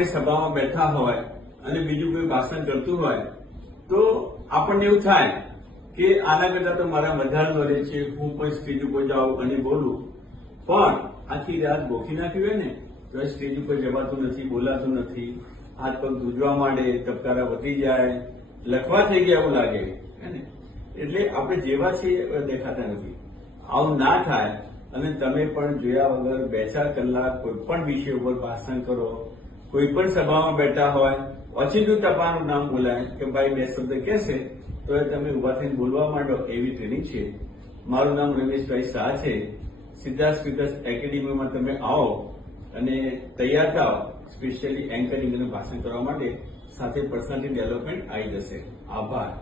આપણે સભામાં બેઠા હોય અને બીજું કોઈ ભાષણ કરતું હોય તો આપણને એવું થાય કે આના કરતા તો મારા વધારે નોલેજ છે, હું પણ સ્ટેજ ઉપર જાઉં અને બોલું, પણ આખી રાત ગોખી નાખ્યું હોય ને તો સ્ટેજ ઉપર જવાતું નથી, બોલાતું નથી, હાથ પગ ધ્રુજવા માંડે, તબકારા વધી જાય, લખવા થઈ ગયા એવું લાગે ને. એટલે આપણે જેવા છીએ દેખાતા નથી. આવું ના થાય અને તમે પણ જોયા વગર 2-4 કલાક કોઈ પણ વિષય ઉપર ભાષણ કરો, કોઈ પણ સભામાં બેઠા હોય, ઓછીનું તમારું નામ બોલાય કે ભાઈ 2 શબ્દ કહેશે તો તમે ઉભા થઈને બોલવા માંડો, એવી ટ્રેનિંગ છે. મારું નામ રમેશભાઈ શાહ છે. સિદ્ધાર્થ સ્પીકર્સ એકેડેમીમાં તમે આવો અને તૈયાર થાઓ સ્પેશિયલી એન્કરિંગ અને ભાષણ કરવા માટે, સાથે પર્સનાલિટી ડેવલપમેન્ટ આવી જશે. આભાર.